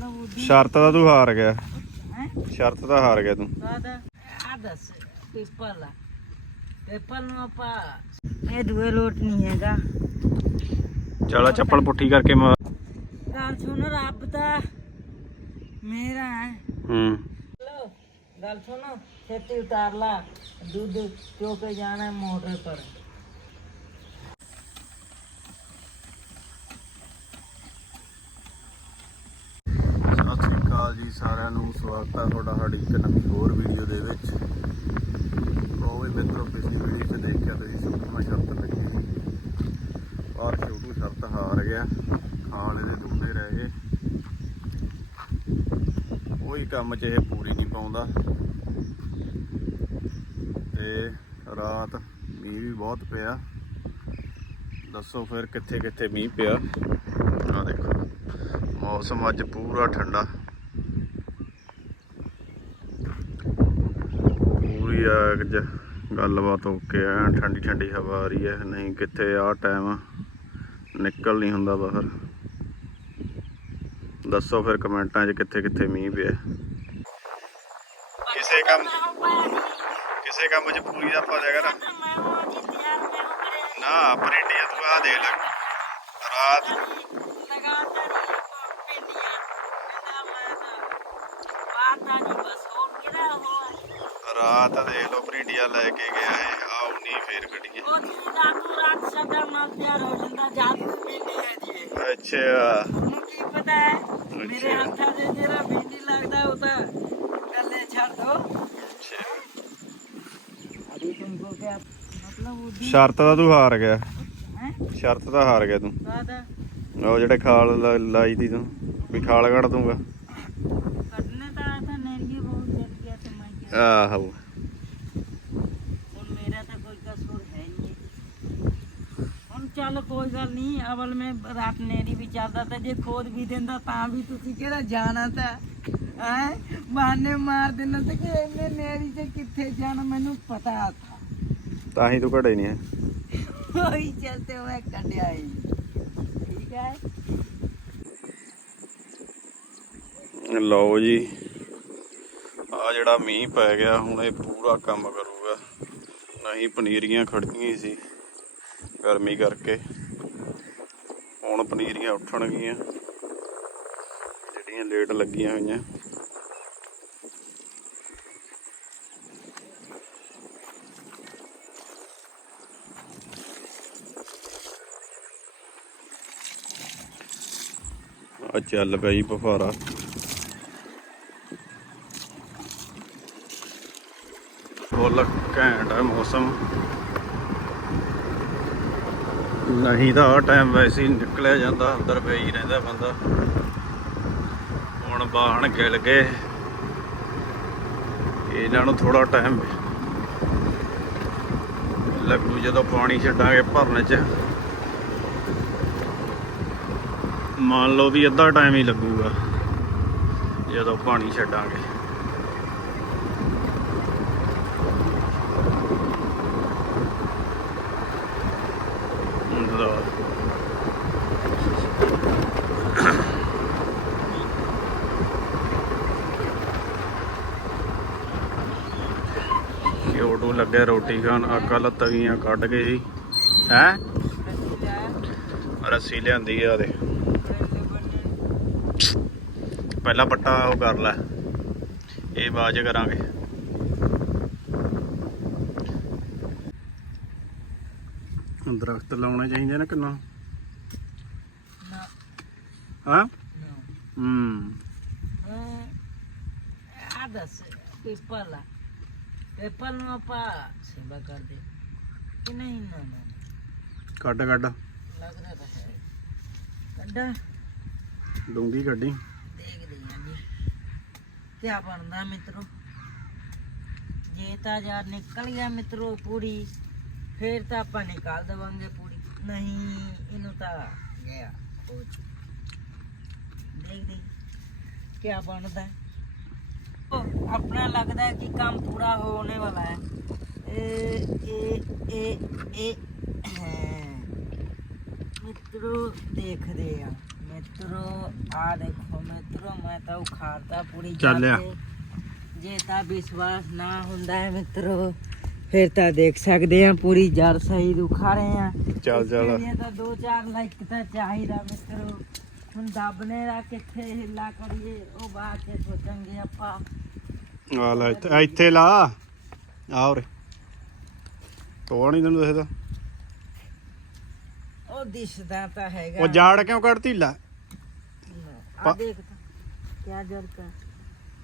ਸ਼ਰਤ ਦਾ ਤੂੰ ਹਾਰ ਗਿਆ। ਹੈ? ਸ਼ਰਤ ਦਾ ਹਾਰ ਗਿਆ ਤੂੰ। ਆਦਾ ਆ ਦੱਸ ਪੇਪਰ ਆ ਪੇਪਰ ਨੂੰ ਆਪਾਂ ਇਹ ਦੂਏ ਲੋਟ ਨਹੀਂ ਹੈਗਾ। ਚਲਾ ਚੱਪਲ ਪੁੱਠੀ ਕਰਕੇ ਮਾਰ ਗੱਲ ਸੁਣ ਰੱਬ ਦਾ ਮੇਰਾ ਹੈ। ਹੂੰ। ਲੋ ਗੱਲ ਸੁਣੋ ਛੇਤੀ ਉਤਾਰ ਲਾ। ਦੁੱਧ ਚੋ ਕੇ ਜਾਣਾ ਮੋਟਰ ਪਰ ਸਤਿ ਸ੍ਰੀ ਅਕਾਲ ਜੀ ਸਾਰਿਆਂ ਨੂੰ ਸਵਾਗਤ ਹੈ ਤੁਹਾਡਾ ਸਾਡੀ ਇੱਕ ਨਵੀਂ ਹੋਰ ਵੀਡੀਓ ਦੇ ਵਿੱਚ। ਉਹ ਵੀ ਮਿੱਤਰੋ, ਪਿਛਲੀ ਵੀਡੀਓ 'ਚ ਦੇਖਿਆ ਤੁਸੀਂ ਸੁਪਨਾ ਸ਼ਰਤ ਲੱਗੀ ਸੀ ਪਰ ਛੋਟੂ ਸ਼ਰਤ ਹਾਰ ਗਿਆ। ਖਾਲ ਇਹਦੇ ਦੂਡੇ ਰਹਿ ਗਏ। ਕੋਈ ਕੰਮ 'ਚ ਇਹ ਪੂਰੀ ਨਹੀਂ ਪਾਉਂਦਾ। ਤੇ ਰਾਤ ਮੀਂਹ ਵੀ ਬਹੁਤ ਪਿਆ। ਦੱਸੋ ਫਿਰ ਕਿੱਥੇ ਕਿੱਥੇ ਮੀਂਹ ਪਿਆ? ਆ ਦੇਖੋ, ਮੌਸਮ ਅੱਜ ਪੂਰਾ ਠੰਡਾ। ਪੂਰੀ ਅੱਜ ਗੱਲਬਾਤ ਹੋ ਕੇ ਆ ਠੰਡੀ ਠੰਡੀ ਹਵਾ ਆ ਰਹੀ ਹੈ। ਨਹੀਂ, ਕਿੱਥੇ ਆ ਟਾਈਮ ਨਿਕਲ ਨਹੀਂ ਹੁੰਦਾ ਬਾਹਰ। ਦੱਸੋ ਫਿਰ ਕਮੈਂਟਾਂ 'ਚ ਕਿੱਥੇ ਕਿੱਥੇ ਮੀਂਹ ਪਿਆ। ਕਿਸੇ ਕੰਮ ਕਿਸੇ ਕੰਮ 'ਚ ਪੂਰੀ ਦਾ ਪਾ ਦਿਆ ਕਰ। ਨਾ ਪਰੇਟੀਆ ਤੂੰ ਆ ਦੇ ਲੈ। ਰਾਤ ਰਾਤ ਦੇਖ ਲੋ ਪਰੇਟੀਆ ਲੈ ਕੇ ਗਿਆ ਹੈ ਆਉ ਨਹੀਂ ਫੇਰ ਖੜੀਆਂ ਅੱਛਾ। ਮੇਰੇ ਹੱਥਾਂ 'ਚ ਜਿਹੜਾ ਬਿੰਦੀ ਲੱਗਦਾ ਉਹ ਤਾਂ ਕੱਲੇ ਛੱਡ ਦੋ। ਅੱਛਾ। ਅਭੀ ਤੁਮਕੋ ਕਿਆ ਮਤਲਬ ਉਹਦੀ ਸ਼ਰਤ ਦਾ ਤੂੰ ਹਾਰ ਗਿਆ। ਹੈ? ਸ਼ਰਤ ਦਾ ਹਾਰ ਗਿਆ ਤੂੰ। ਕਾਦਾ ਉਹ ਜਿਹੜੇ ਖਾਲ ਲਾ- ਲਾਈ ਤੀ ਤੂੰ। ਵੀ ਖਾਲ ਕੱਢ ਦੂੰਗਾ ਕੱਢਨੇ ਤਾਂ ਆਇਆ ਤਾਂ ਨੇਰੀਏ ਬਹੁਤ ਜਲ ਗਿਆ ਤੇ ਮੈਂ ਕਿਹਾ ਆਹੋ। ਹੁਣ ਮੇਰਾ ਤਾਂ ਕੋਈ ਕਸੂਰ ਹੈ ਨਹੀਂ ਹੁਣ ਚੱਲ ਕੋਈ ਗੱਲ ਨਹੀਂ ਅਵਲ ਮੈਂ ਰਾਤ ਨੇਰੀ ਵੀ ਚੱਲਦਾ ਤਾਂ ਜੇ ਖੋਦ ਵੀ ਦਿੰਦਾ ਤਾਂ ਵੀ ਤੁਸੀਂ ਕਿਹੜਾ ਜਾਣਾ ਤਾਂ ਹੈ? ਬਹਾਨੇ ਮਾਰ ਦੇਣਾ ਤੇ ਕਿ ਇਹਨੇ ਨੇਰੀ ਚ ਕਿੱਥੇ ਜਾਣਾ ਮੈਨੂੰ ਪਤਾ ਥਾ ਤਾਂ ਹੀ ਤੂੰ ਘੜੇ ਨਹੀਂ ਹੈ ਉਹੀ ਚਲਤੇ ਹੋਏ ਕੱਢਿਆ ਹੈ ਠੀਕ ਹੈ? ਲਓ ਜੀ। ਆ ਜਿਹੜਾ ਮੀਂਹ ਪੈ ਗਿਆ, ਹੁਣ ਇਹ ਪੂਰਾ ਕੰਮ ਕਰੂਗਾ। ਨਹੀਂ ਪਨੀਰੀਆਂ ਖੜੀਆਂ ਹੀ ਸੀ ਗਰਮੀ ਕਰਕੇ। ਹੁਣ ਪਨੀਰੀਆਂ ਉੱਠਣਗੀਆਂ। ਜਿਹੜੀਆਂ ਲੇਟ ਲੱਗੀਆਂ ਹੋਈਆਂ। ਆ ਚੱਲ ਪਿਆ ਜੀ ਬਫਾਰਾ ਫੁੱਲ ਘੈਂਟ ਹੈ ਮੌਸਮ। ਨਹੀਂ ਤਾਂ ਆ ਟਾਈਮ ਵੈਸੇ ਹੀ ਨਿਕਲਿਆ ਜਾਂਦਾ, ਅੰਦਰ ਪਈ ਹੀ ਰਹਿੰਦਾ ਬੰਦਾ। ਹੁਣ ਬਾਹਣ ਗਿਲ ਗਏ। ਇਹਨਾਂ ਨੂੰ ਥੋੜਾ ਟਾਈਮ ਲੱਗੂ ਜਦੋਂ ਪਾਣੀ ਛੱਡਾਂਗੇ ਭਰਨ ਚ। ਮੰਨ ਲਓ ਵੀ ਅੱਧਾ ਟਾਈਮ ਹੀ ਲੱਗੂਗਾ ਜਦੋਂ ਪਾਣੀ ਛੱਡਾਂਗੇ ਲਓ ਕਿਉਟੂ ਲੱਗੇ ਰੋਟੀ ਖਾਣ ਆ ਕੱਲ ਤਵੀਆਂ ਕੱਢ ਕੇ ਸੀ ਹੈ? ਰੱਸੀ ਲਿਆਂਦੀ ਆ ਦੇ ਪਹਿਲਾ ਪੱਟਾ ਉਹ ਕਰ ਲੈ। ਇਹ ਚ ਕਰਾਂਗੇ। ਦਰਖਤ ਲਾਉਣੇ ਚਾਹੀਦੇ ਨੇ ਕਿੰਨਾ ਹਾਂ? ਹੂੰ। ਆ ਦੱਸ ਪੇਪਰ ਲਾ। ਪੇਪਰ ਨੂੰ ਆਪਾਂ ਸੇਵਾ ਕਰਦੇ। ਕਿ ਨਹੀਂ ਨਾ ਨਾ ਕੱਢ ਕੱਢ। ਲੱਗਦਾ ਤਾਂ ਹੈ। ਕੱਢਾ। ਡੂੰਗੀ ਕੱਢੀ। ਦੇਖਦੇ ਹਾਂ ਜੀ। ਕਿਆ ਬਣਦਾ ਮਿੱਤਰੋ? ਜੇ ਤਾਂ ਯਾਰ ਨਿਕਲ ਗਿਆ ਮਿੱਤਰੋ ਪੂਰੀ ਫੇਰ ਤਾਂ ਆਪਾਂ ਨਿਕਾਲ ਦੇਵਾਂਗੇ ਪੂਰੀ। ਨਹੀਂ ਇਹਨੂੰ ਤਾਂ ਗਿਆ। ਹੋ। ਦੇਖਦੇ ਕਿਆ ਬਣਦਾ? ਹੈ। ਉਹ ਆਪਣਾ ਲੱਗਦਾ ਹੈ ਕਿ ਕੰਮ ਪੂਰਾ ਹੋਣੇ ਵਾਲਾ ਹੈ ਇਹ ਇਹ ਇਹ ਇਹ ਹੈ। ਮਿੱਤਰੋ ਦੇਖਦੇ ਆ ਮਿੱਤਰੋ ਆ ਦੇਖੋ ਮਿੱਤਰੋ ਮੈਂ ਤਾਂ ਉਖਾੜਦਾ ਪੂਰੀ ਚੱਲ ਆ। ਜੜ ਤੇ। ਜੇ ਤਾਂ ਵਿਸ਼ਵਾਸ ਨਾ ਹੁੰਦਾ ਹੈ ਮਿੱਤਰੋ ਫਿਰ ਤਾਂ ਦੇਖ ਸਕਦੇ ਆ ਪੂਰੀ ਜੜ ਸਹੀ ਉਖਾੜੇ ਆ ਚੱਲ ਚੱਲ ਇਹ ਤਾਂ ਦੋ ਚਾਰ ਲਾਈਕ ਤਾਂ ਚਾਹੀਦਾ ਮਿੱਤਰੋ ਹੁਣ ਦੱਬਨੇ ਦਾ ਕਿੱਥੇ ਹਿੱਲਾ ਕਰੀਏ ਉਹ ਬਾਅਦ ਚ ਸੋਚਾਂਗੇ ਆਪਾਂ। ਆ ਲੈ ਇੱਥੇ ਇੱਥੇ ਲਾ। ਆ ਉਰੇ। ਤੋੜ ਨਹੀਂ ਤੈਨੂੰ ਦੱਸਦਾ ਉਹ ਦਿਸਦਾ ਤਾਂ ਹੈਗਾ। ਉਹ ਜਾੜ ਕਿਉਂ ਕੱਢਤੀ? ਲੈ। ਆ ਪਾ- ਦੇਖ ਤਾਂ। ਕਿਆ ਜੜ ਕਾ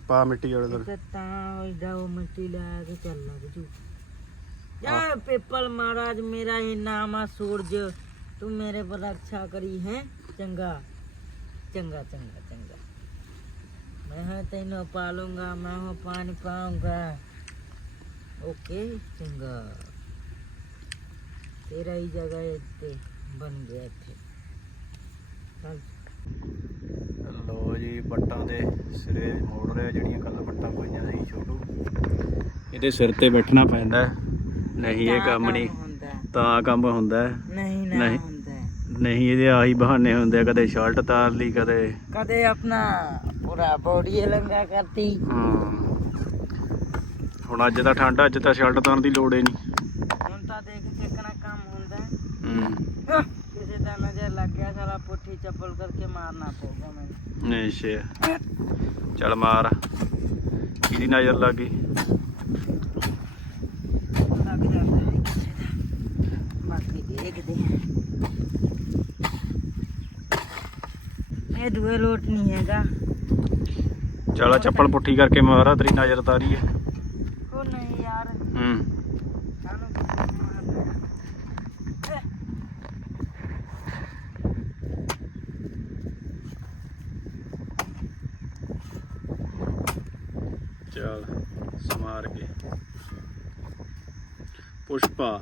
ਪਾ ਮਿੱਟੀ ਵਾਲੇ ਦਰ ਤੇ ਤਾਂ ਉਹਦਾ ਉਹ ਮਿੱਟੀ ਲੈ ਕੇ ਚੱਲ ਲੱਗ ਜੂ। ਜੈ ਪੀਪਲ ਮਹਾਰਾਜ ਮੇਰਾ ਇਹ ਨਾਮ ਆ ਸੂਰਜ ਤੂੰ ਮੇਰੇ ਪਰ ਰੱਖਿਆ ਕਰੀ ਹੈ ਚੰਗਾ। ਚੰਗਾ ਚੰਗਾ ਚੰਗਾ ਮੈਂ ਹਾਂ ਤੈਨੂੰ ਪਾਲੂੰਗਾ ਮੈਂ ਹਾਂ ਪਾਣੀ ਪਾਉਂਗਾ ਓਕੇ ਚੰਗਾ ਤੇਰਾ ਹੀ ਜਗ੍ਹਾ ਇੱਥੇ ਬਣ ਗਿਆ ਇੱਥੇ ਚੱਲ ਲੋ ਜੀ ਬੱਟਾਂ ਦੇ ਸਿਰੇ ਮੋੜ ਰਿਹਾ ਜਿਹੜੀਆਂ ਕੱਲ ਬੱਟਾਂ ਪਾਈਆਂ ਸੀ ਛੋਟੂ ਇਹਦੇ ਸਿਰ ਤੇ ਬੈਠਣਾ ਪੈਂਦਾ। ਨਹੀਂ ਇਹ ਕੰਮ ਨਹੀਂ। ਤਾਂ ਕੰਮ ਹੁੰਦਾ। ਨਹੀਂ ਨਹੀਂ। ਨਹੀਂ ਇਹਦੇ ਆਹੀ ਬਹਾਨੇ ਹੁੰਦੇ ਆ ਕਦੇ ਸ਼ਰਟ ਤਾਰ ਲਈ ਕਦੇ ਕਦੇ ਆਪਣਾ ਪੂਰਾ ਬੋਡੀ ਲੰਗਾ ਕਰਤੀ। ਹਾਂ। ਹੁਣ ਅੱਜ ਤਾਂ ਠੰਡ ਅੱਜ ਤਾਂ ਸ਼ਰਟ ਤਾਰਨ ਦੀ ਲੋੜ ਹੀ ਨਹੀਂ। ਹੁਣ ਤਾਂ ਦੇਖ ਕਿੰਨਾ ਕੰਮ ਹੁੰਦਾ ਹੈ। ਹੂੰ। ਕਿਸੇ ਦਾ ਨਜ਼ਰ ਲੱਗ ਗਿਆ ਸਾਰਾ ਪੁੱਠੀ ਚੱਪਲ ਕਰਕੇ ਮਾਰਨਾ ਪਊਗਾ ਮੈਨੂੰ। ਨਹੀਂ ਸ਼ੇ ਚੱਲ ਮਾਰ। ਕਿਹਦੀ ਨਜ਼ਰ ਲੱਗ ਗਈ ਲੱਗ ਜਾਂਦਾ ਹੈ ਕਿਸੇ ਦਾ ਬਾਕੀ ਦੇਖਦੇ ਹਾਂ ਇਹ ਦੂਏ ਲੋਟ ਨਹੀਂ ਹੈਗਾ। ਚੱਲ ਚੱਪਲ ਪੁੱਠੀ ਕਰਕੇ ਮਾਰਾ ਤੇਰੀ ਨਜ਼ਰ ਤਾਰੀ ਹੈ। ਉਹ ਨਹੀਂ ਯਾਰ। ਹੂੰ। ਸਾਨੂੰ ਕਿਸੇ ਨੂੰ ਮਾਰਨਾ ਹੈ। ਇਹ, ਚੱਲ ਸਮਾਰ ਕੇ। ਪੁਸ਼ਪਾ।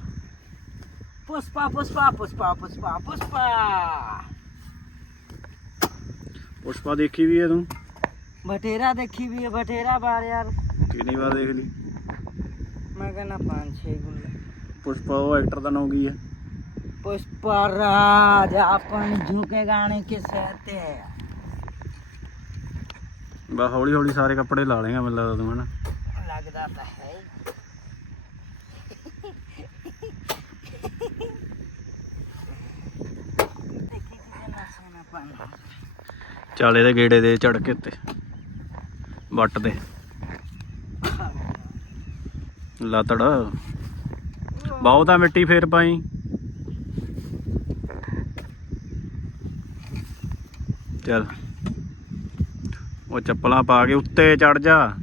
ਪੁਸ਼ਪਾ ਪੁਸ਼ਪਾ ਪੁਸ਼ਪਾ ਪੁਸ਼ਪਾ ਪੁਸ਼ਪਾ। ਪੁਸ਼ਪਾ ਦੇਖੀ ਵੀ ਹੈ ਤੂੰ? ਬਟੇਰਾ ਦੇਖੀ ਵੀ ਹੈ ਬਟੇਰਾ ਬਾਰ ਯਾਰ। ਕਿੰਨੀ ਵਾਰ ਦੇਖ ਲਈ? ਮੈਂ ਕਹਿੰਦਾ 5-6 ਗੁੱਲੇ ਪੁਸ਼ਪਾ ਉਹ ਐਕਟਰ ਦਾ ਨਾਮ ਕੀ ਹੈ? ਪੁਸ਼ਪਾ ਰਾਜ ਆਪਣ ਝੁਕੇ ਗਾਣੇ ਕੇ ਸਹਤੇ ਬਾ ਹੌਲੀ ਹੌਲੀ ਸਾਰੇ ਕੱਪੜੇ ਲਾ ਲੇਗਾ ਮੈਨੂੰ ਲੱਗਦਾ ਤੂੰ ਹਨਾ? ਲੱਗਦਾ ਤਾਂ ਹੈ ਚਾਲੇ ਦੇ ਗੇੜੇ ਦੇ ਚੜ ਕੇ ਉੱਤੇ ਵੱਟ ਦੇ। ਲਾਤੜ। ਬਹੁਤਾ ਮਿੱਟੀ ਫੇਰ ਪਾਈ। ਚਲ। ਉਹ ਚੱਪਲਾਂ ਪਾ ਕੇ ਉੱਤੇ ਚੜ ਜਾ।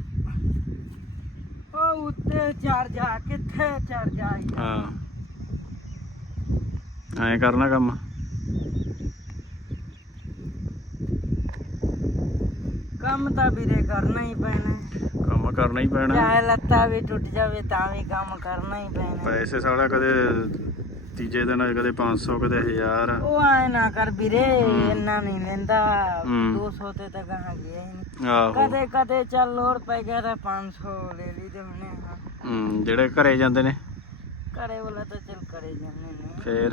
ਉਹ ਉੱਤੇ ਚੜ ਜਾ ਕਿੱਥੇ ਚੜ ਜਾ ਹਾਂ। ਐਂ ਕਰਨਾ ਕੰਮ। ਕੰਮ ਤਾਂ ਵੀਰੇ ਕਰਨਾ ਹੀ ਪੈਣਾ। ਕੰਮ ਕਰਨਾ ਹੀ ਪੈਣਾ। ਚਾਹੇ ਲੱਤਾਂ ਵੀ ਟੁੱਟ ਜਾਵੇ ਤਾਂ ਵੀ ਕੰਮ ਕਰਨਾ ਹੀ ਪੈਣਾ। ਪੈਸੇ ਸਾਲਾ ਕਦੇ ਤੀਜੇ ਦਿਨ ਕਦੇ 500 ਕਦੇ 1000 ਉਹ ਆਏ ਨਾ ਕਰ ਵੀਰੇ। ਇੰਨਾ ਨਹੀਂ ਲੈਂਦਾ। ਹੂੰ। 200 ਤੇ ਤਾਂ ਕਹਾਂ ਗਿਆ ਹੀ ਨਹੀਂ। ਆਹੋ। ਕਦੇ ਕਦੇ ਚੱਲ ਲੋੜ ਪੈ ਗਿਆ ਤਾਂ 500 ਲੈ ਲਈ ਤੇ ਹੁਣੇ ਹਾਂ ਹੂੰ ਜਿਹੜੇ ਘਰੇ ਜਾਂਦੇ ਨੇ। ਘਰੇ ਵਾਲਾ ਤਾਂ ਚੱਲ ਕਰੇ ਜਾਂਦੇ ਨੇ। ਫੇਰ।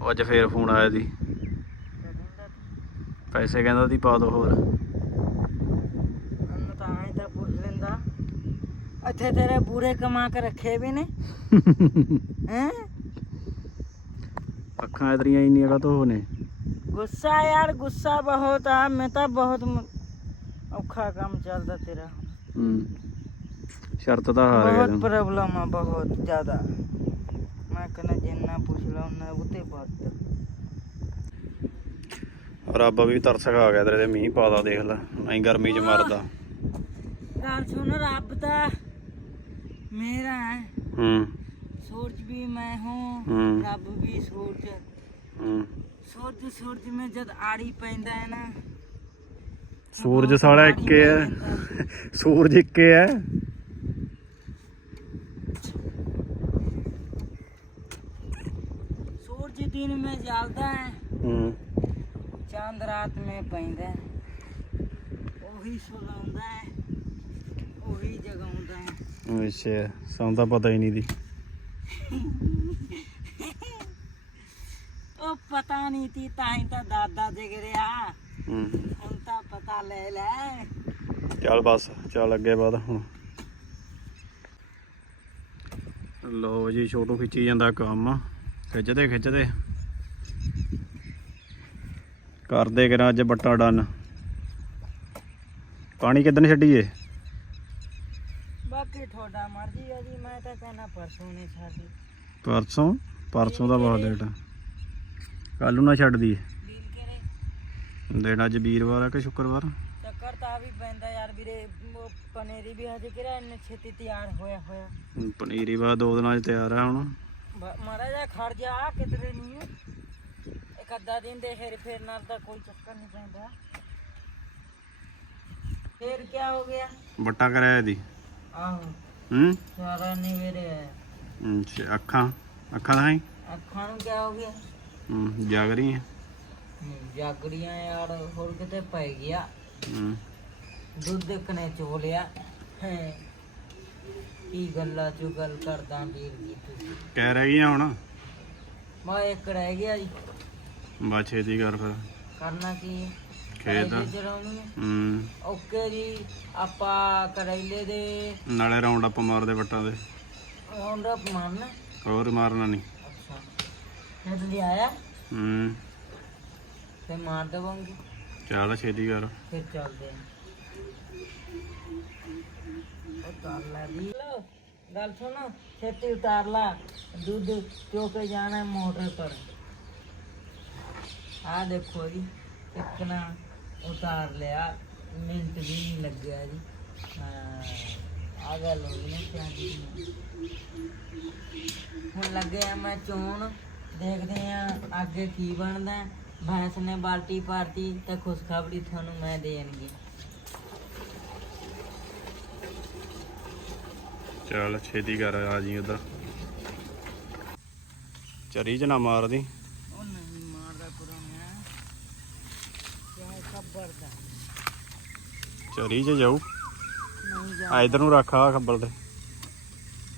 ਉਹ ਅੱਜ ਫੇਰ ਫੋਨ ਆਇਆ ਸੀ। ਪੈਸੇ ਕਹਿੰਦਾ ਸੀ ਪਾ ਦੋ ਹੋਰ। ਉਹਨੂੰ ਤਾਂ ਐਂ ਤਾਂ ਪੁੱਛ ਲੈਂਦਾ ਇੱਥੇ ਤੇਰੇ ਪੂਰੇ ਕਮਾ ਕੇ ਰੱਖੇ ਵੀ ਨੇ? ਹੈ? ਅੱਖਾਂ ਇਤਰੀਆਂ ਇੰਨੀਆਂ ਕਾ ਤੋਂ ਨੇ? ਗੁੱਸਾ ਯਾਰ ਗੁੱਸਾ ਬਹੁਤ ਆ ਮੈਂ ਤਾਂ ਬਹੁਤ ਔਖਾ ਕੰਮ ਚੱਲਦਾ ਤੇਰਾ। ਹੂੰ। ਸ਼ਰਤ ਤਾਂ ਹਾਰ ਗਿਆ ਬਹੁਤ ਪ੍ਰੋਬਲਮ ਆ ਬਹੁਤ ਜ਼ਿਆਦਾ। ਮੈਂ ਕਹਿੰਦਾ ਜਿੰਨਾ ਪੁੱਛ ਲਾ ਉਹਨਾਂ ਉਤੇ ਬਾਤ ਰੱਬ ਵੀ ਤਰਸ ਖਾ ਗਿਆ ਤੇਰੇ ਤੇ ਮੀਂਹ ਪਾਦਾ ਦੇਖ ਲੈ ਐਂ ਗਰਮੀ ਚ ਮਰਦਾ। ਗੱਲ ਸੁਣ ਰੱਬ ਦਾ ਮੇਰਾ ਹੈ। ਸੂਰਜ ਵੀ ਮੈਂ ਹੂੰ ਰੱਬ ਵੀ ਸੂਰਜ ਸੂਰਜ ਸੂਰਜ ਮੈਂ ਜਦ ਆੜੀ ਪੈਂਦਾ ਹੈ ਨਾ। ਸੂਰਜ ਸਾਲਾ ਇੱਕੇ ਹੈ। ਸੂਰਜ ਇੱਕੇ ਹੈ। ਸੂਰਜ ਦਿਨ ਮੈਂ ਜਲਦਾ ਹੈ। ਹੂੰ। ਚਾਂਦ ਰਾਤ ਮੇ ਪੈਂਦਾ ਉਹੀ ਸੁਲਾਉਂਦਾ ਹੈ ਉਹੀ ਜਗਾਉਂਦਾ ਹੈ। ਅੱਛਾ ਸਾਨੂੰ ਪਤਾ ਹੀ ਨਹੀਂ ਦੀ। ਉਹ ਪਤਾ ਨਹੀਂ ਤੀ ਤਾਂ ਹੀ ਤਾਂ ਦਾਦਾ ਜਗ ਰਿਹਾ। ਹੁਣ ਤਾਂ ਪਤਾ ਲੈ ਲੈ। ਚੱਲ ਬਸ ਚੱਲ ਅੱਗੇ ਬਾਅਦ ਹੁਣ। ਲੋ ਜੀ ਛੋਟੂ ਖਿੱਚੀ ਜਾਂਦਾ ਕੰਮ। ਖਿੱਚਦੇ ਖਿੱਚਦੇ। ਕਰਦੇ ਕਰਾਂ ਅੱਜ ਬੱਟਾ ਡਨ। ਪਾਣੀ ਕਿਦਨ ਛੱਡੀਏ ਬਾਕੀ ਤੁਹਾਡਾ ਮਰਜ਼ੀ ਆ ਜੀ ਮੈਂ ਤਾਂ ਕਹਿਣਾ ਪਰਸੋਂ ਨੇ ਛੱਡੀ ਪਰਸੋਂ? ਪਰਸੋਂ ਦਾ ਬਹੁਤ ਲੇਟ ਕੱਲ ਨੂੰ ਨਾ ਛੱਡ ਦੀ ਡੀਲ ਕਰੇ ਦਿਨ ਅੱਜ ਵੀਰਵਾਰ ਆ ਕਿ ਸ਼ੁੱਕਰਵਾਰ? ਚੱਕਰ ਤਾਂ ਆ ਵੀ ਪੈਂਦਾ ਯਾਰ ਵੀਰੇ ਉਹ ਪਨੀਰੀ ਵੀ ਹਜੇ ਕਿਹੜਾ ਇੰਨੇ ਛੇਤੀ ਤਿਆਰ ਹੋਇਆ ਹੋਇਆ। ਪਨੀਰੀ ਬਾਅਦ ਦੋ ਦਿਨਾਂ 'ਚ ਤਿਆਰ ਆ ਹੁਣ। ਮਾਰਾ ਜਾ ਖੜ ਜਾ ਕਿਧਰੇ ਨਹੀਂ ਇੱਕ ਅੱਧਾ ਦਿਨ ਦੇ ਹੇਰ ਫੇਰ ਨਾਲ ਤਾਂ ਕੋਈ ਚੱਕਰ ਨਹੀਂ ਪੈਂਦਾ। ਫੇਰ ਕੀ ਹੋ ਗਿਆ? ਬੱਟਾ ਕਰਾਇਆ ਦੀ। ਆਹੋ। ਹੂੰ? ਸਾਰਾ ਨਹੀਂ ਵੀਰੇ ਅੱਛਾ, ਅੱਖਾਂ ਅੱਖਾਂ ਦਾ ਹੀ ਅੱਖਾਂ ਨੂੰ ਕੀ ਹੋ ਗਿਆ? ਹੂੰ ਜਾਗ ਰਹੀ ਹੈ? ਜਾਗੜੀਆਂ ਯਾਰ ਹੋਰ ਕਿਤੇ ਪੈ ਗਿਆ। ਹੂੰ। ਦੁੱਧ ਕਨੇ ਚੋਲਿਆ ਹੈ। ਕੀ ਗੱਲਾਂ ਚੋ ਗੱਲ ਕਰਦਾ ਵੀਰ ਜੀ ਕਹਿ ਰਹਿ ਗਈਆਂ ਹੁਣ। ਮੈਂ ਇੱਕ ਰਹਿ ਗਿਆ ਜੀ। ਬਾ ਛੇਤੀ ਕਰ ਫਿਰ। ਕਰਨਾ ਕੀ ਹੈ? ਖੇਤ ਹੈ ਹੂੰ। ਓਕੇ ਜੀ ਆਪਾਂ ਕਰੇਲੇ ਦੇ। ਨਾਲੇ ਰਾਉਂਡ ਅਪ ਮਾਰਦੇ ਬੱਟਾਂ ਦੇ। ਰੌਂਡ ਅਪ ਮਾਰਨਾ। ਹੋਰ ਮਾਰਨਾ ਨਹੀਂ। ਅੱਛਾ। ਫਿਰ ਲਿਆਇਆ? ਹੂੰ। ਤੇ ਮਾਰ ਦੇਵਾਂਗੇ। ਚੱਲ ਛੇਤੀ ਕਰ। ਫਿਰ ਚੱਲਦੇ ਆਂ ਲੈ ਗੱਲ ਸੁਣੋ ਛੇਤੀ ਉਤਾਰ ਲਾ। ਦੁੱਧ ਚੋ ਕੇ ਜਾਣਾ ਹੈ ਮੋਟਰ ਪਰ। ਆ ਦੇਖੋ ਜੀ, ਇੱਕ ਨਾ ਉਤਾਰ ਲਿਆ, ਮਿੰਟ ਵੀ ਨਹੀਂ ਲੱਗਿਆ ਜੀ। ਆ ਗੱਲ ਹੋ ਗਈ ਨਾ ਕਿਆ ਜੀ ਹੁਣ ਲੱਗੇ ਆ ਮੈਂ ਚੋਣ, ਦੇਖਦੇ ਆ ਅੱਗੇ ਕੀ ਬਣਦਾ। ਹੈ। ਭੈਂਸ ਨੇ ਬਾਲਟੀ ਪਾਰਤੀ ਤੇ ਖੁਸ਼ਖਬਰੀ ਤੁਹਾਨੂੰ ਮੈਂ ਦੇਣਗੀ। ਚੱਲ, ਛੇਤੀ ਕਰ ਆ ਜੀ ਉਧਰ ਚਰੀ ਚ ਮਾਰਦੀ ਉਹ ਨਹੀਂ ਮਾਰਦਾ ਕੁਰਾਨਾ ਕਿਆ ਖਬਰ ਦਾ ਚਰੀ ਚ ਜਾਊ। ਨਹੀਂ ਜਾ। ਆ ਇਧਰ ਨੂੰ ਰੱਖ ਆ ਖੱਬਲ ਤੇ।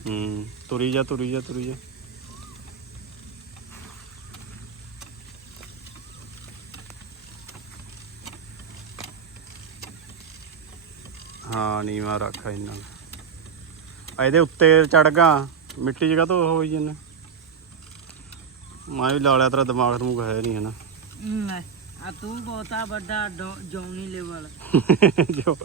ਹੂੰ ਤੁਰੀ ਜਾ ਤੁਰੀ ਜਾ ਤੁਰੀ ਜਾ। ਹਾਂ ਨੀਵਾ ਰੱਖ ਇੰਨਾ ਆ ਇਹਦੇ ਉੱਤੇ ਚੜ ਗਾ। ਮਿੱਟੀ ਜਗ੍ਹਾ ਤੋਂ ਹੋਈ ਜਨ ਮੈਂ ਵੀ ਲਾ ਲਿਆ ਤੇਰਾ ਦਿਮਾਗ ਨੂੰ ਹੈ ਨਹੀਂ ਹਨਾ। ਲੈ ਆ ਤੂੰ ਬਹੁਤਾ ਵੱਡਾ ਜੌਨੀ ਲੈਵਲ ਜੋ।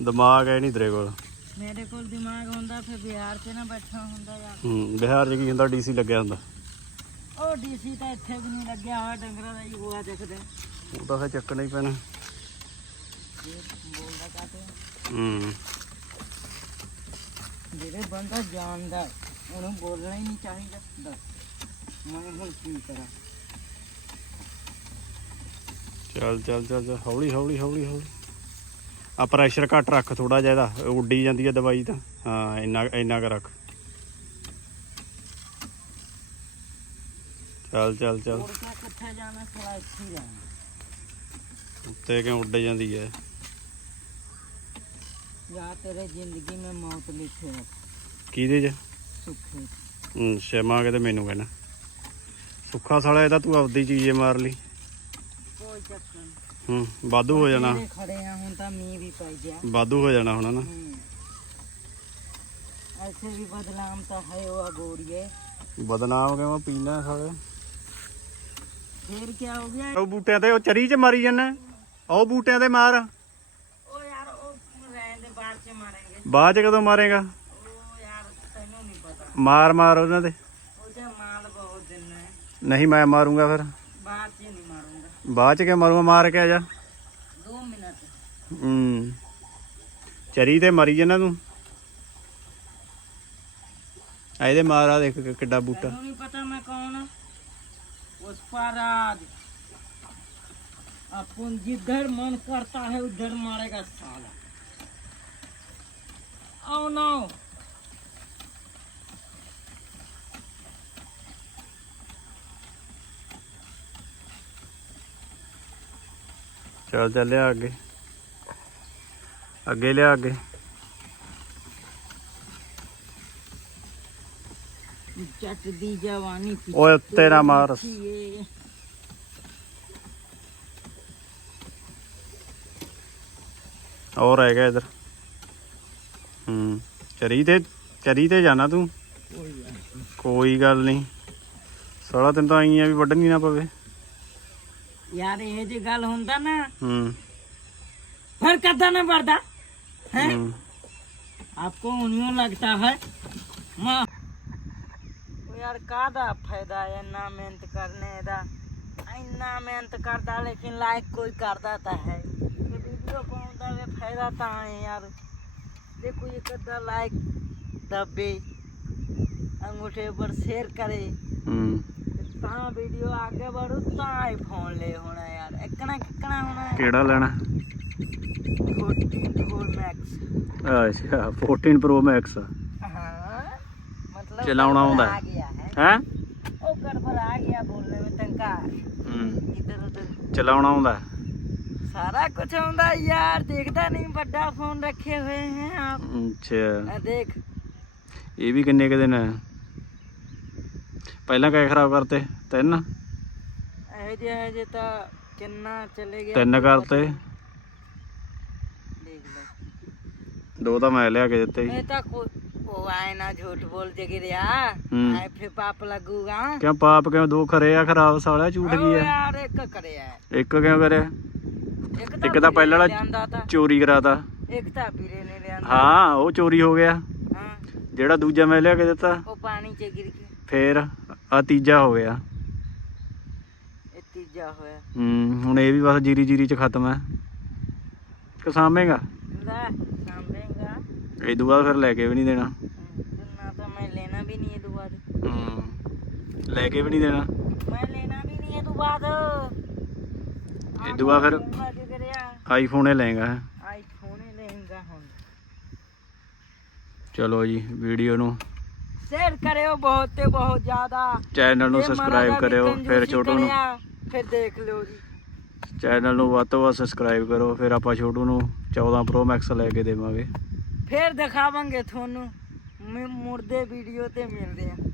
ਦਿਮਾਗ ਹੈ ਨਹੀਂ ਤੇਰੇ ਕੋਲ। ਮੇਰੇ ਕੋਲ ਦਿਮਾਗ ਹੁੰਦਾ ਫਿਰ ਬਿਹਾਰ 'ਚ ਨਾ ਬੈਠਾ ਹੁੰਦਾ ਯਾਰ। ਹੂੰ ਬਿਹਾਰ ਚ ਕੀ ਹੁੰਦਾ ਡੀਸੀ ਲੱਗਿਆ ਹੁੰਦਾ। ਉਹ ਡੀਸੀ ਤਾਂ ਇੱਥੇ ਵੀ ਨਹੀਂ ਲੱਗਿਆ ਹੋਇਆ ਡੰਗਰਾਂ ਦਾ ਹੀ ਗੋਆ ਦੇਖਦੇ ਉਹ ਤਾਂ ਫਿਰ ਚੱਕਣਾ ਹੀ ਪੈਣਾ। ਬੋਲਦਾ ਕਾਤੇ ਹੂੰ। ਜਿਹੜੇ ਬੰਦਾ ਜਾਣਦਾ ਉਹਨੂੰ ਬੋਲਣਾ ਹੀ ਨਹੀਂ ਚਾਹੀਦਾ। ਦੱਸ। ਮੈਂ ਹੁਣ ਕੀ ਕਰਾਂ? ਚੱਲ ਚੱਲ ਚੱਲ ਚੱਲ, ਹੌਲੀ ਹੌਲੀ ਹੌਲੀ ਹੌਲੀ। ਆ ਪ੍ਰੈਸ਼ਰ ਘੱਟ ਰੱਖ ਥੋੜਾ ਜਿਹਾ ਇਹਦਾ। ਉੱਡੀ ਜਾਂਦੀ ਹੈ ਦਵਾਈ ਤਾਂ। ਹਾਂ ਇੰਨਾ ਇੰਨਾ ਕੁ ਰੱਖ। ਚੱਲ ਚੱਲ ਚੱਲ। ਉੱਤੇ ਕਿਉਂ ਉੱਡ ਜਾਂਦੀ ਹੈ ਜਾ ਤੇਰੇ ਜ਼ਿੰਦਗੀ ਮੇ ਮੌਤ ਲਿਖੇ ਰੱਖ। ਕਿਹਦੇ 'ਚ? ਸੁਖੀ ਹੂੰ, ਸ਼ਿਮਾ ਕਿਤੇ ਮੈਨੂੰ ਕਹਿਣਾ। ਸੁੱਖਾ ਸਾਲਾ ਇਹਦਾ ਤੂੰ ਆਪਦੀ ਚੀਜ਼ੇ ਮਾਰ ਲਈ। कोई चक्कर नहीं ਹੂੰ ਵਾਧੂ ਹੋ ਜਾਣਾ मेरे खड़े हैं हूं तो मी भी पै गया ਵਾਧੂ ਹੋ ਜਾਣਾ ਹੁਣ ਨਾ हम्म। ऐसे भी बदनाम तो है वो अगोरिये ਬਦਨਾਮ ਕਿਵੇਂ ਪੀਣਾ ਸਾਲੇ फिर क्या हो गया ਉਹ ਬੂਟਿਆਂ ਤੇ ਉਹ ਚਰੀ ਚ ਮਾਰੀ ਜਾਂਦਾ ਉਹ ਬੂਟਿਆਂ ਤੇ ਮਾਰ ओ यार ओ रहने दे बाद से मारेंगे ਬਾਅਦ ਚ ਕਦੋਂ ਮਾਰੇਗਾ ओ यार तेनू नहीं पता ਮਾਰ ਮਾਰ ਉਹਨਾਂ ਦੇ ओ जा माल बहुत दिन है ਨਹੀਂ ਮੈਂ ਮਾਰੂੰਗਾ ਫਿਰ बाद से नहीं मारूंगा ਬਾਅਦ ਚ ਕਿਆ ਮਾਰੂੰਗਾ ਮਾਰ ਕੇ ਆ ਜਾ दो मिनट ਹੂੰ ਚਰੀ ਤੇ ਮਰੀ ਜਾਂਦਾ ਤੂੰ ਆ ਇਹਦੇ ਮਾਰ ਆ ਦੇਖ ਕਿ- ਕਿੱਡਾ ਬੂਟਾ तेनू नहीं पता मैं कौन उस पर आज अपन जिधर मन करता है उधर मारेगा साला आओ ना ਚੱਲ ਚੱਲ ਲਿਆ ਅੱਗੇ। ਅੱਗੇ ਲਿਆ ਅੱਗੇ। ਜੱਟ ਦੀ ਜਵਾਨੀ ਪਿੱਛੇ ਓਏ ਤੇਰਾ ਮਾਰ। ਏ। ਹੋਰ ਹੈਗਾ ਇਧਰ। ਹੂੰ ਚਰੀ ਤੇ ਚਰੀ ਤੇ ਜਾਣਾ ਤੂੰ? ਕੋਈ ਗੱਲ ਨੀ। ਨਹੀਂ ਸਾਲਾ ਤੈਨੂੰ ਤਾਂ ਆਈ ਆ ਵੀ ਵੱਢਣੀ ਨਾ ਪਵੇ। यार ये जी गल होता ना हम्म। फिर कदा ना बढ़ता है? हम्म। आपको उन्हीं लगता है। माँ यार कादा फ़ायदा है ना मेहनत करने का इन्ना मेहनत करता लेकिन लाइक कोई करता देता है। ये वीडियो को फ़ायदा तो है यार। देखो ये कदा लाइक दबे अंगूठे पर शेयर करे। हम्म। ਕਿਹੜਾ ਲੈਣਾ? 14 Pro Max ਅੱਛਾ 14 Pro Max ਹਾਂ ਮਤਲਬ ਚਲਾਉਣਾ ਆਉਂਦਾ। ਹੈ। ਉਹ ਗੜਬੜ ਆ ਗਿਆ ਬੋਲਨੇ ਵਿੱਚ ਤੰਕਾਰ ਹੂੰ। ਚਲਾਉਣਾ ਆਉਂਦਾ। ਸਾਰਾ ਕੁਝ ਆਉਂਦਾ ਯਾਰ ਦੇਖਦਾ ਨਹੀਂ ਵੱਡਾ ਫੋਨ ਰੱਖੇ ਹੋਏ ਹੈ ਆਪ। ਅੱਛਾ। ਆ ਦੇਖ। ਇਹ ਵੀ ਕਿੰਨੇ ਕਦੇ ਨਾ ਪਹਿਲਾਂ ਕਾਇ ਖਰਾਬ ਕਰਤੇ? ਤਿੰਨ? ਇਹ ਜੇ ਹੈ ਜੇ ਤਾਂ ਕਿੰਨਾ ਚਲੇ ਗਿਆ। ਤਿੰਨ ਕਰਤੇ। ਦੇਖ ਲੈ। ਦੋ ਤਾਂ ਮੈਂ ਲਿਆ ਕੇ ਦਿੱਤੇ ਇਹ ਤਾਂ ਉਹ ਆਏ ਨਾ ਝੂਠ ਬੋਲ ਜੇ ਗਿਰਿਆ ਐ ਫੇ ਪਾਪ ਲੱਗੂਗਾ। ਕਿਉਂ ਪਾਪ ਕਿਉਂ? ਦੋ ਖਰੇ ਆ ਖਰਾਬ ਸਾਲਾ ਝੂਠ ਕੀ ਆ? ਇੱਕ ਕਰਿਆ। ਇੱਕ ਕਿਉਂ ਕਰਿਆ? ਇੱਕ ਤਾਂ ਪਹਿਲਾਂ ਵਾਲਾ ਚੋਰੀ ਕਰਾਤਾ। ਇੱਕ ਤਾਂ ਵੀਰੇ ਨੇ ਲਿਆਂਦਾ। ਹਾਂ ਉਹ ਚੋਰੀ ਹੋ ਗਿਆ। ਜਿਹੜਾ ਦੂਜਾ ਮੈਂ ਲਿਆ ਕੇ ਦਿੱਤਾ। ਉਹ ਪਾਣੀ 'ਚ ਗਿਰ ਗਿਆ। ਫੇਰ? ਆ ਤੀਜਾ ਹੋ ਗਿਆ। ਇਹ ਤੀਜਾ ਹੋਇਆ। ਹੂੰ ਹੁਣ ਇਹ ਵੀ ਬਸ ਜੀਰੀ ਜੀਰੀ ਚ ਖਤਮ ਹੈ। ਕਿ ਸਾਂਭੇਗਾ? ਲੈ ਸਾਂਭੇਗਾ। ਇਹ ਫਿਰ ਲੈ ਕੇ ਵੀ ਨਹੀਂ ਦੇਣਾ। ਨਾ ਤਾਂ ਮੈਂ ਲੈਣਾ ਵੀ ਨਹੀਂ ਇਹ ਤੋਂ ਬਾਅਦ। ਹੂੰ ਲੈ ਕੇ ਵੀ ਨਹੀਂ ਦੇਣਾ। ਮੈਂ ਲੈਣਾ ਵੀ ਨਹੀਂ ਇਹ ਤੋਂ ਬਾਅਦ। ਇਹ ਤੋਂ ਬਾਅਦ ਫਿਰ ਮੈਂ ਕੀ ਕਰਿਆ। ਆਈਫੋਨ ਹੀ ਲਏਗਾ। ਆਈਫੋਨ ਹੀ ਲੈਂਗਾ ਹੁਣ। ਚਲੋ ਜੀ ਵੀਡੀਓ ਨੂੰ ਸ਼ੇਅਰ ਕਰਿਓ ਬਹੁਤ ਤੇ ਬਹੁਤ ਜ਼ਿਆਦਾ। ਚੈਨਲ ਨੂੰ ਸਬਸਕ੍ਰਾਈਬ ਵੀ ਕਰਿਓ ਫਿਰ ਕੰਜੂਸੀ ਛੋਟੂ ਨੂੰ। ਕਰਿਆ, ਫਿਰ ਦੇਖ ਲਿਓ ਜੀ। ਚੈਨਲ ਨੂੰ ਵੱਧ ਤੋਂ ਵੱਧ ਸਬਸਕ੍ਰਾਈਬ ਕਰੋ ਫਿਰ ਆਪਾਂ ਛੋਟੂ ਨੂੰ 14 Pro Max ਲੈ ਕੇ ਦੇਵਾਂਗੇ। ਫਿਰ ਦਿਖਾਵਾਂਗੇ ਤੁਹਾਨੂੰ ਮੁ- ਮੁਰਦੇ ਵੀਡੀਓ ਤੇ ਮਿਲਦੇ ਆ।